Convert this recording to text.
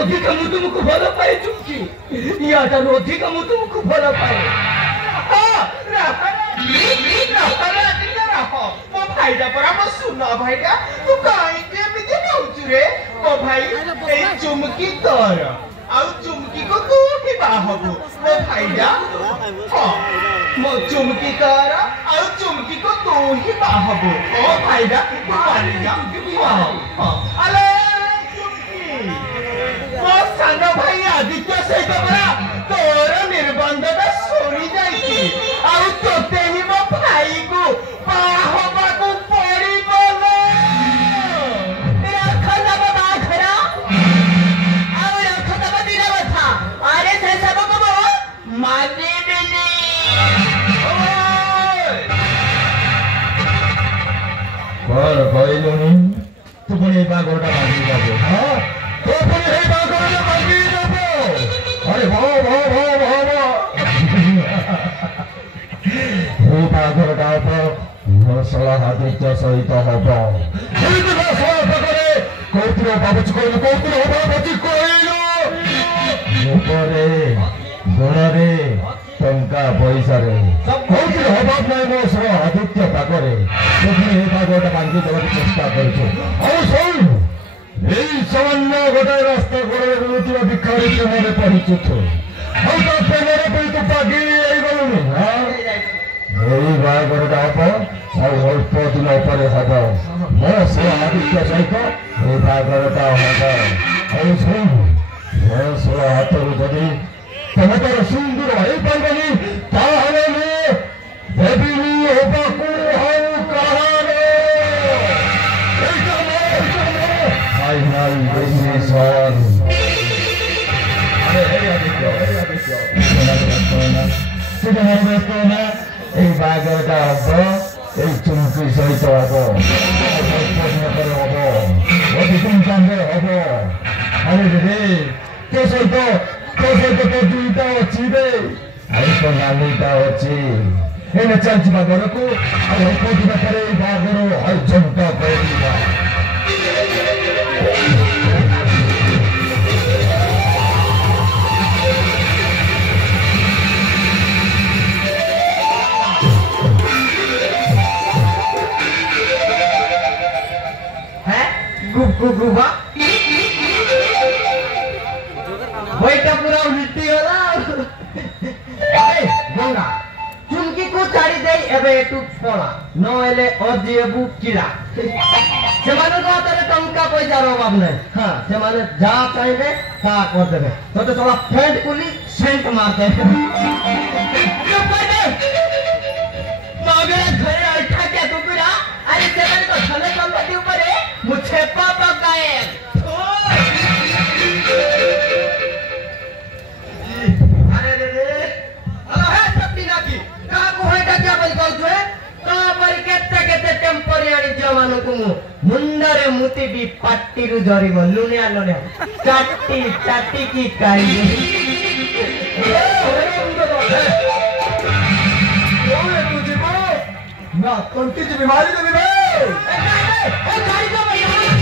ଅଧିକା ମୁଁ ତୁମକୁ ଭଲ ପାଏ ଚୁମକି ୟାଠାରୁ ଅଧିକା ମୁଁ ତୁମକୁ ଭଲ ପାଏ ମୋ ଭାଇଟା ପରା ମୋ ସୁନା ଭାଇଟା ତୁ କାହିଁକି ଏମିତି ହଉଛୁ ରେ ମୋ ଭାଇ ଏଇ ଚୁମକି ତୋର ଆଉ ଚୁମକିକୁ ତୁ ହିଁ ବାହା ହବୁ ମୋ ଭାଇଟା ହଁ ମୋ ଚୁମକି ତୋର ଆଉ ଚୁମକିକୁ ତୁ ହିଁ ବାହା ହବୁ ମୋ ଭାଇଟା ଆଲେ ଚୁମକି ମୋ ସାନ ଭାଇ ଆଦିତ୍ୟ ସହିତ ପରା ତୋର ନିର୍ବନ୍ଧଟା ସରି ଯାଇଛି ଆଉ ତୋତେ ହିଁ ମୋ ଭାଇକୁ ବାହା ହବାକୁ ପଡିବ ରଖଦବ ବାହାଘର ଆଉ ରଖଦବ ଦିନ କଥା ଆରେ ସେ ସବୁ କବ ମାନିବିନି କଣ କହିଲୁନି ତୁ ପୁଣି ଏଇ ବାଘରଟା ଭାଙ୍ଗି ଦବ ହଁ ତୁ ପୁଣି ଏଇ ବାଘରଟା ଭାଙ୍ଗି ଦବ ଆରେ ଭାବ এই বাঘরটা হব মশলা আদিত্য সহিত হব কৌতুক ভাবুছি কহিলু কৌতুক হব ভাবুছি কহিলু রূপরে গুণরে টঙ্কা পয়সারে কৌতুক অভাব নাই মো সহ আদিত্য পাখরে তুমি এই বাঘরটা ভাঙ্গি দেওয়ার চেষ্টা করছো ଆଉ ଶୁଣ এই সামান্য গোটাଏ রাস্তা করে রুটিবা ভিক্ষারি মনে পড়িଛୁ ତୁ ଆଉ ତା ପ୍ରେମରେ ବି ତୁ ପାଗି ହେଇଗଲୁଣି এই বাঘরটা হব ଆଉ ଅଳ୍ପ ଦିନ ପରେ ହବ ମୋ ସହ ଆଦିତ୍ୟ ସହିତ এই ବାଘରଟା ହବ ଆଉ ଶୁଣ ମୋ ସହ ହାତରୁ ଯଦି ତମେ ତୋର ସୁନ୍ଦର ହେଇପାରିବନି ତାହେଲେ ମୁଁ ଦେବିନି ହେବାକୁ ଆଉ କାହାର ফাইনাল ডিসিশন এই বাঘরটা হব এই চুমকি সহিত হব হব অতি চিন্তান্তে হব আরে রে তো সহিত তো দুইটা অছি রে ଆଉ ତ ନାନୀଟା ଅଛି ଏଇନେ ଚାଲିଯିବା ଘରକୁ ଆଉ ଅଳ୍ପ ଦିନ ପରେ ଏଇ ବାହାଘର ହଇଚମଟ କରିବା गुबा वहीटा पूरा उल्टी होला गंगा चुमकी को छाड़ी दे एबे एटू पड़ा न एले अजिएबु किला से माने को तारे टंका पैसा रो अभाव नै हां से माने जा चाहिले ता कर देबे तो थोड़ा फेंट कुली सेंट मार दे मगर घरे उठा के कुकुरा अरे से माने को छले संपत्ति ऊपर मुझे पापा गाए अरे रे हेलो है सब ना की का को होइटा क्या बोल कहू छे का पर केते टेम्परेरी जवानो को मुंडरे मुती भी पट्टी रु जरिबो लुनिया लुनिया चाटी की काई ना कंटी बीमारी तो भी ए गाड़ी को